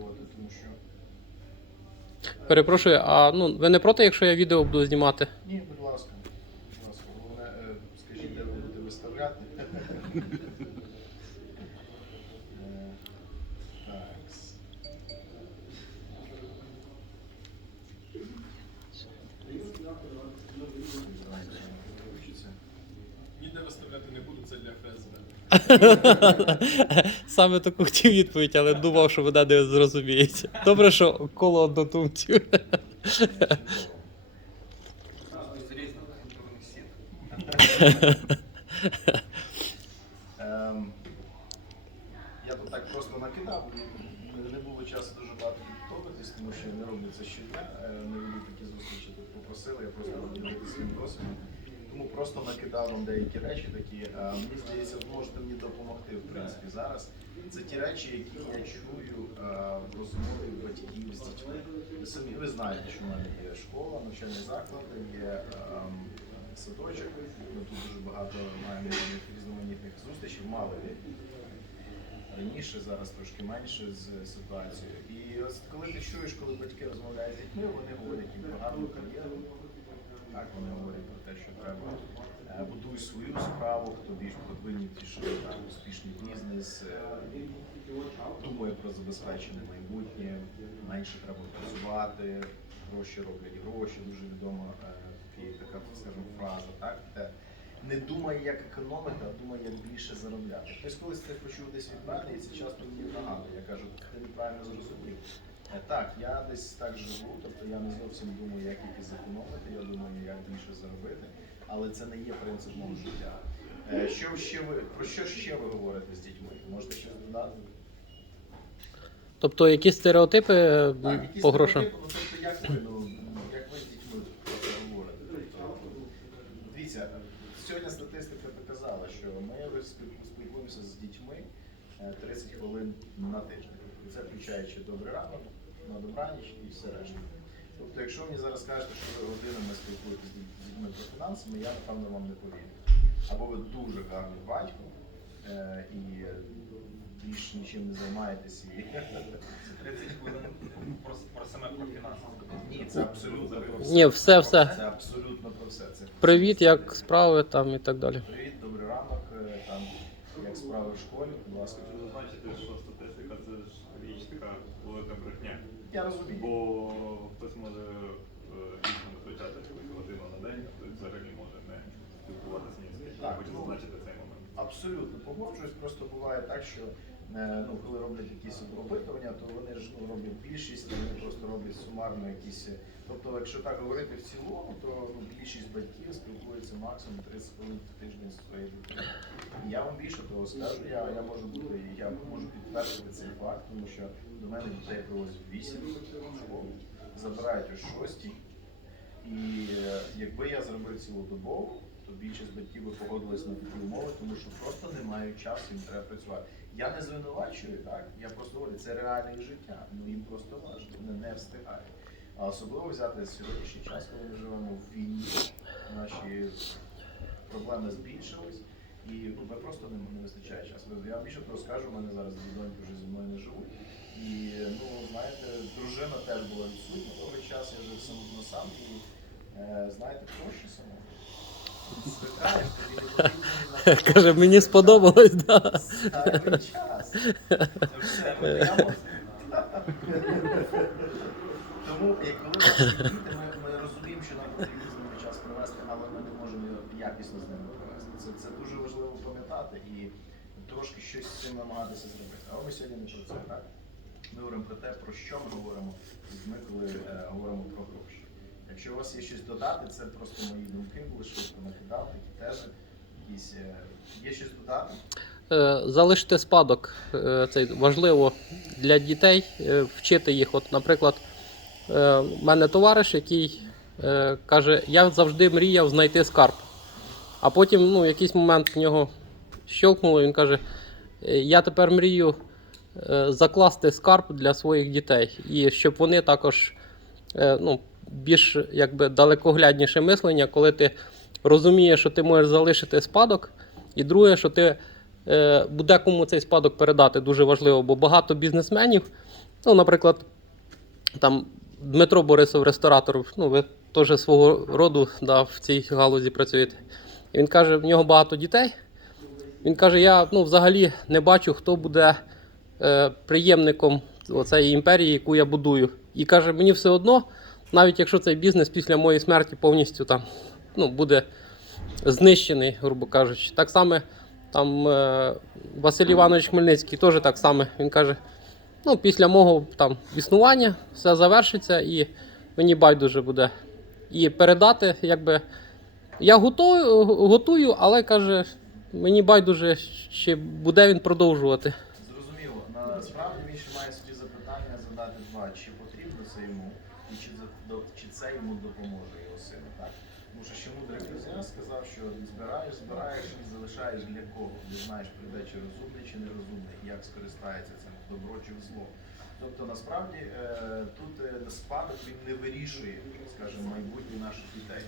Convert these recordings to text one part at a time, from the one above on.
спробувати, тому що. Перепрошую, а ну ви не проти, якщо я відео буду знімати? Ні, будь ласка. Будь ласка, головне, е, скажіть, де ви будете виставляти. Виставляти не буду, це для ФСБ. Саме таку хотів відповідь, але думав, що мене не зрозуміють. Добре, що коло сіт. Ем, Я тут так просто накидав, не- було часу дуже багато підготовитись, тому що я не роблю це щодня, е, не люблю такі зустрічі, тут попросили, я просто роблю своїм досвідом. Тому просто накидав вам деякі речі такі. Е, Мені здається, можете мені допомогти, в принципі, зараз. Це ті речі, які я чую е, в розмові батьків з дітьми. Ви самі ви знаєте, що в мене є школа, навчальний заклад, є ем, садочок. Ми тут дуже багато маємо різноманітних зустрічей, мали раніше, зараз трошки менше з ситуацією. І ось коли ти чуєш, коли батьки розмовляють з дітьми, вони говорять їм про кар'єру. Так, вони говорять про те, що треба е, будуй свою справу, хто більш продвинутіший, успішний бізнес, е, думає про забезпечене майбутнє, менше треба працювати, гроші роблять гроші, дуже відома е, така, скажімо, фраза, так? Не думай, як економити, а думай, як більше заробляти. Хтось колись це почув десь від мене, і це часто мені нагадує. Я кажу, ти неправильно зрозумів. Е, Так, я десь так живу, тобто я не зовсім думаю, як їх зекономити, я думаю, як більше заробити, але це не є принцип мого життя. Е, Що ще ви про що ще ви говорите з дітьми? Можете щось додати? Тобто якісь стереотипи е, Так, по грошам. тобто, як ви, ну, як ви з дітьми говорите? Тобто, дивіться, сьогодні статистика показала, що ми спіл- спілкуємося з дітьми е, 30 хвилин на тиждень. Це включаючи добрий ранок, на добраніч і все решта. Тобто, якщо мені зараз скажете, що ви годинами спілкуєтеся з дітьми про фінансами, я напевно вам не повірю. Або ви дуже гарний батько е, і більш нічим не займаєтесь і Це 30 хвилин про, про саме про фінанси. Ні, це абсолютно про все. Ні, все, все. Це абсолютно про все. Це Привіт, як справи там і так далі. Я розумію. Бо хтось може дійсно витрачати якусь годину на день, а хтось взагалі може не спілкуватися ні з ким. Так, хочу ну, зазначити цей момент. Абсолютно погоджуюсь. Просто буває так, що ну, коли роблять якісь опитування, то вони ж ну, роблять більшість, вони просто роблять сумарно якісь. е, Тобто, якщо так говорити в цілому, то ну, більшість батьків спілкується максимум 30 хвилин в тиждень зі своєю дитиною. Я вам більше того скажу, я, я можу бути, я можу підтвердити цей факт, тому що до мене дітей привозять 8 в школу, забирають о 6. І е, якби я зробив цілодобово, то більшість батьків би погодились на такі умови, тому що просто не мають часу, їм треба працювати. Я не звинувачую, так? Я просто говорю, це реальне життя. Ну їм просто важко, вони не встигають. А особливо взяти сьогоднішній час, коли ми живемо в війні, наші проблеми збільшились, і ну, ми просто не, не вистачає часу. Я вам більше того скажу, у мене зараз дві доньки вже зі мною не живуть. І ну, знаєте, дружина теж була відсутня той час, я жив сам на сам і е, знаєте, проще само. Звикаєш, тобі не потрібно Каже, мені сподобалось, да. Зайвий час. Тому, як коли є діти, ми, ми розуміємо, що нам потрібно з час провести, але ми не можемо якісно з ними провести. Це, дуже важливо пам'ятати і трошки щось з цим намагатися зробити. Але ми сьогодні не про це, так? Ми говоримо про те, про що ми говоримо з людьми, коли е, говоримо про гроші. Якщо у вас є щось додати, це просто мої думки були швидко накидав, такі тези. Якісь, е, є щось додати? Е, Залишити спадок. Е, Це важливо для дітей, вчити їх. От, наприклад, в мене товариш, який каже, я завжди мріяв знайти скарб. А потім, ну, якийсь момент в нього щелкнуло, він каже: «Е, я тепер мрію закласти скарб для своїх дітей. І щоб вони також ну, більш якби, далекоглядніше мислення, коли ти розумієш, що ти можеш залишити спадок, і друге, що ти е, буде кому цей спадок передати, дуже важливо, бо багато бізнесменів Ну, наприклад, там Дмитро Борисов, ресторатор, ну, ви теж свого роду да, в цій галузі працюєте. І він каже, в нього багато дітей. Він каже, я ну, взагалі не бачу, хто буде е, приємником цієї імперії, яку я будую. І каже, мені все одно, навіть якщо цей бізнес після моєї смерті повністю там, ну, буде знищений, грубо кажучи. Так само там е, Василь Іванович Хмельницький теж так само. Він каже: ну, після мого там існування все завершиться і мені байдуже буде. І передати, якби. Я готую, готую, але каже, мені байдуже, чи буде він продовжувати. Зрозуміло. Насправді він ще має собі запитання задати два. Чи потрібно це йому, і чи, чи це йому допоможе його сину, так? Ще мудрий Екклезіаст сказав, що збираєш, збираєш і залишаєш для кого. Не знаєш, прийде чи розумний, чи нерозумний, як скористається цим добро чи зло. Тобто насправді е, тут е, спадок він не вирішує, скажімо, майбутнє наших дітей.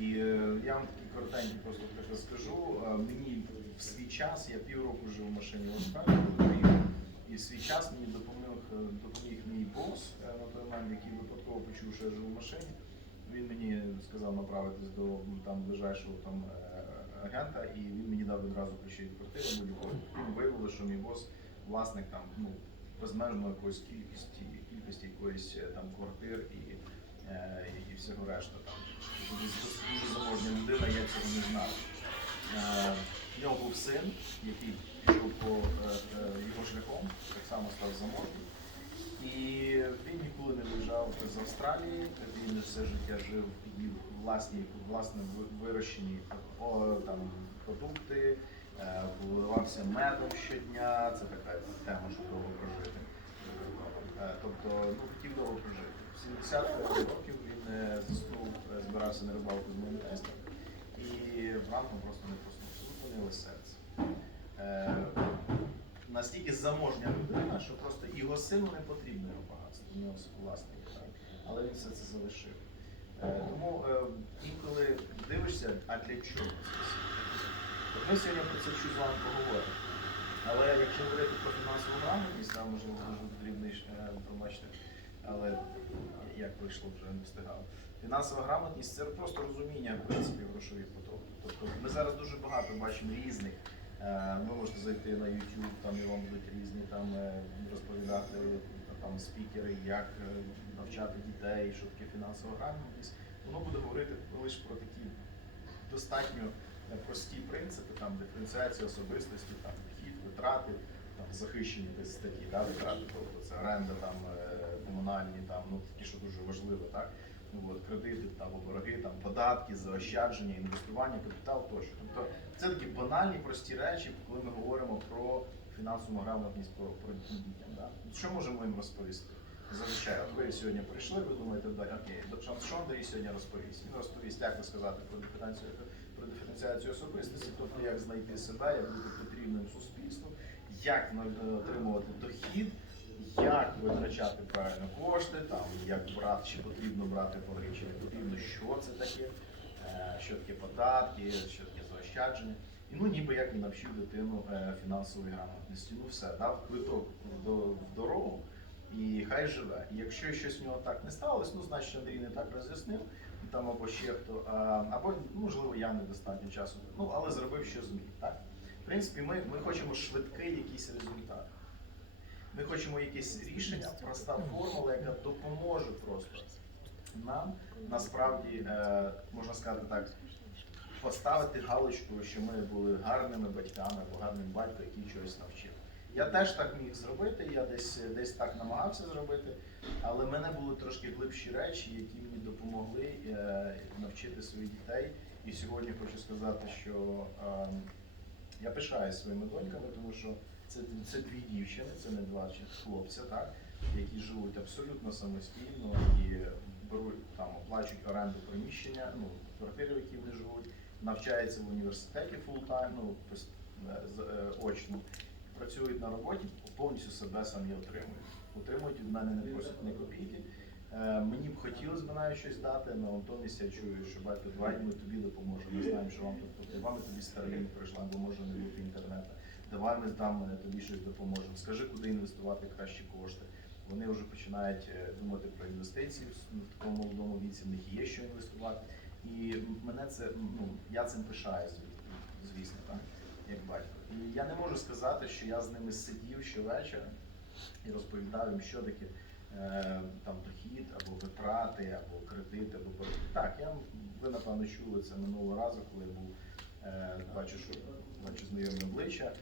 І е, я вам такий коротенький просто скажу. Мені в свій час, я півроку жив в машині Austrалії, і в свій час мені допоміг, допоміг мій бос на той момент, який випадково почув, що я живу в машині. Він мені сказав направитись до ну, там ближайшого там е, агента, і він мені дав відразу ключі від квартири будь-якої. Він виявило, що мій бос власник там ну безмежно якоїсь кількості кількості якоїсь е, там квартир і, е, і, всього решта там. Дуже заможна людина, я цього не знав. Е, В нього був син, який пішов по е, е, його шляхом, так само став заможним. І він ніколи не виїжджав з Австралії, він все життя жив їв власні, власне вирощені там, продукти, е, вливався медом щодня, це така тема, що довго прожити. Е, Тобто ну, хотів довго прожити. В 70 років він е, заснув, е, збирався на рибалку з моїм тестом, і ранком просто не проснувся, зупинилось серце. Настільки заможня людина, що просто його сину не потрібно його багатство, у нього власний, так? але він все це залишив. Е, тому е, інколи дивишся, а для чого це? Ми сьогодні про це з вами поговоримо. Але якщо говорити про фінансову грамотність, нам можливо дуже потрібний, е, пробачте, але як вийшло, вже не встигав. Фінансова грамотність це просто розуміння в принципі грошових потоків. Тобто ми зараз дуже багато бачимо різних. Е, Ви можете зайти на YouTube, там і вам будуть різні там е, розповідати там спікери, як е, навчати дітей, що таке фінансова грамотність. Воно буде говорити лише про такі достатньо е, прості принципи, там диференціація особистості, там вхід, витрати, там захищені десь статті, да, витрати, тобто це оренда, там е, комунальні, там ну такі, що дуже важливо, так. Ну, от, кредити там, або борги, там, податки, заощадження, інвестування, капітал тощо. Тобто це такі банальні, прості речі, коли ми говоримо про фінансову грамотність, про, про дітям. Да? Що можемо їм розповісти? Зазвичай, от ви сьогодні прийшли, ви думаєте, да, окей, Андрій сьогодні розповість? Він розповість, як розказати про диференціацію, про диференціацію особистості, тобто як знайти себе, як бути потрібним суспільству, як отримувати дохід, як витрачати правильно кошти, там, як брати, чи потрібно брати борги, чи не потрібно, що це таке, е, що таке податки, що таке заощадження. І ну ніби як він навчив дитину е, фінансової грамотності. Ну все, дав квиток в дорогу і хай живе. І якщо щось в нього так не сталося, ну значить Андрій не так роз'яснив, там або ще хто, або можливо я недостатньо часу, ну але зробив, що зміг. Так? В принципі, ми, ми хочемо швидкий якийсь результат. Ми хочемо якесь рішення, проста формула, яка допоможе просто нам насправді, е, можна сказати так, поставити галочку, що ми були гарними батьками або гарним батьком, який чогось навчив. Я теж так міг зробити, я десь, десь так намагався зробити, але в мене були трошки глибші речі, які мені допомогли е, навчити своїх дітей. І сьогодні хочу сказати, що е, я пишаюсь своїми доньками, тому що це, це дві дівчини, це не два хлопця, так, які живуть абсолютно самостійно і беруть там, оплачують оренду приміщення, ну, квартири, в якій вони живуть, навчаються в університеті фултайм, ну, е, е, очно, працюють на роботі, повністю себе самі отримують. Отримують від мене не просять ні копійки. Е, Мені б хотілося б навіть щось дати, але натомість я чую, що батько, давай ми тобі допоможемо. Ми знаємо, що вам тут потрібно. Тобі Starlink прийшла, бо може не бути інтернету. Давай ми там тобі щось допоможемо. Скажи, куди інвестувати кращі кошти. Вони вже починають е, думати про інвестиції в такому молодому віці, в них є що інвестувати. І мене це ну я цим пишаюсь, звісно, так, як батько. І я не можу сказати, що я з ними сидів щовечора і розповідав їм, що таке е, там дохід або витрати, або кредит, або борги. Так, я ви напевно чули це минулого разу, коли був е, бачу, що бачу знайомі обличчя.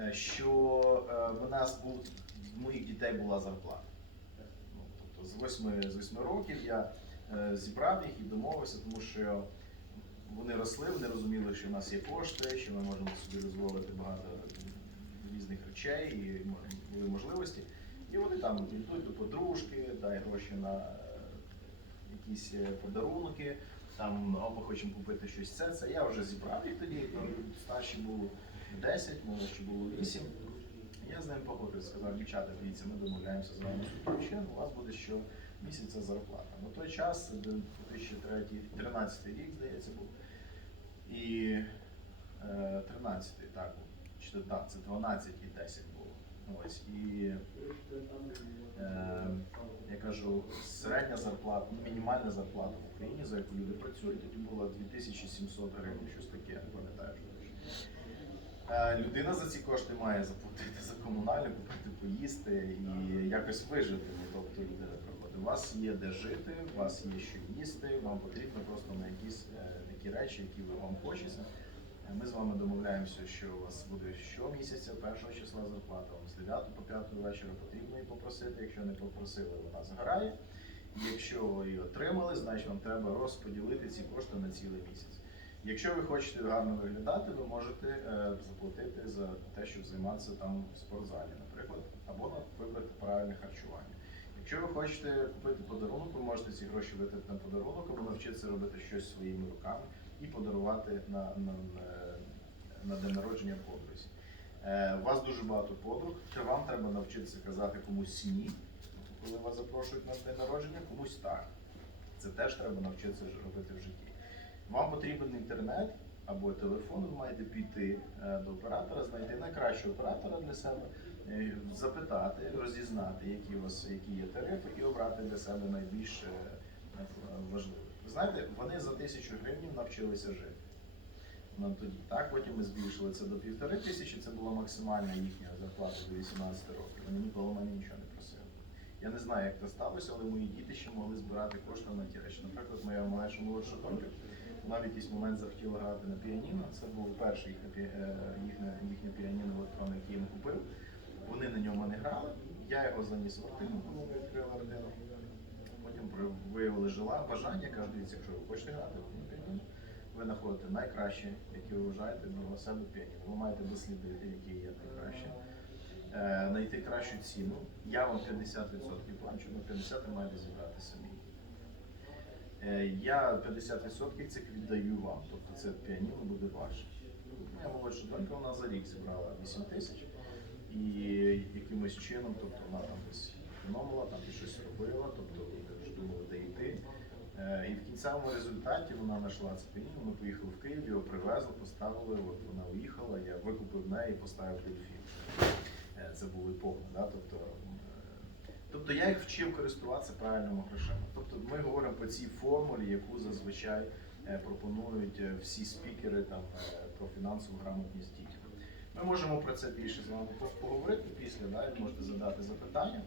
Е, Що е, в нас був в моїх дітей була зарплата. Ну, тобто з 8, з 8 років я е, зібрав їх і домовився, тому що вони росли, вони розуміли, що в нас є кошти, що ми можемо собі дозволити багато різних речей і були можливості. І вони там йдуть до подружки, дай гроші на якісь подарунки, там ми хочемо купити щось це. Це я вже зібрав їх тоді, старші було 10, молодші було 8. Я з ним погодився, сказав, дівчата, дивіться, ми домовляємося з вами чином, у вас буде щомісяця зарплата. На той час, це 2013 рік, здається, був. І е, 13 так, був. Чи, так, це 12 і 10 було. Ось. І е, я кажу, середня зарплата, ну, мінімальна зарплата в Україні, за яку люди працюють, тоді була 2700 гривень, щось таке, пам'ятаю. Е, Людина за ці кошти має заплатити за комунальне, купити поїсти і якось вижити. Ну, Тобто людина приходить. У вас є де жити, у вас є що їсти, вам потрібно просто на якісь е, такі речі, які ви вам хочеться. Е, Ми з вами домовляємося, що у вас буде щомісяця, першого числа зарплата, вам з 9 по 5 вечора потрібно її попросити. Якщо не попросили, вона згорає. Якщо ви її отримали, значить вам треба розподілити ці кошти на цілий місяць. Якщо ви хочете гарно виглядати, ви можете е, заплатити за те, щоб займатися там в спортзалі, наприклад, або вибрати правильне харчування. Якщо ви хочете купити подарунок, ви можете ці гроші витратити на подарунок, або навчитися робити щось своїми руками і подарувати на, на, на, день народження подрузі. Е, у вас дуже багато подруг, то вам треба навчитися казати комусь ні, коли вас запрошують на день народження, комусь так. Це теж треба навчитися робити в житті. Вам потрібен інтернет або телефон, ви маєте піти е, до оператора, знайти найкращого оператора для себе, е, запитати, розізнати, які у вас які є тарифи, і обрати для себе найбільш е, важливе. Ви знаєте, вони за тисячу гривень навчилися жити. Ну, тоді так, потім ми збільшили це до півтори тисячі, це була максимальна їхня зарплата до 18 років. Вони ніколи мене нічого не просили. Я не знаю, як це сталося, але мої діти ще могли збирати кошти на ті речі. Наприклад, моя майже молодша донька, вона в якийсь момент захотіла грати на піаніно. Це був перший їхнє, е, їхнє, піаніно електронне, яке я їм купив. Вони на ньому не грали. Я його заніс в родину, коли ми відкрили родину. Потім виявили жела, бажання, кажуть, дивіться, якщо ви хочете грати на піаніно, ви знаходите найкраще, яке ви вважаєте для себе піаніно. Ви маєте дослідити, які є найкраще, е, знайти кращу ціну. Я вам 50% плачу, на 50% маєте зібрати самі. Е, Я 50% цих віддаю вам, тобто це піаніно буде ваше. Моя молодша донька вона за рік зібрала 8 тисяч і якимось чином, тобто вона там десь економила, там щось робила, тобто вже думали, де йти. Е, І в кінцевому результаті вона знайшла це піаніно, ми поїхали в Київ, його привезли, поставили, от вона уїхала, я викупив неї і поставив дельфін. Е, Це було повно, да? тобто, тобто я їх вчив користуватися правильними грошима. Тобто ми говоримо по цій формулі, яку зазвичай е, пропонують е, всі спікери там, е, про фінансову грамотність дітям. Ми можемо про це більше з вами поговорити після, да? можете задати запитання.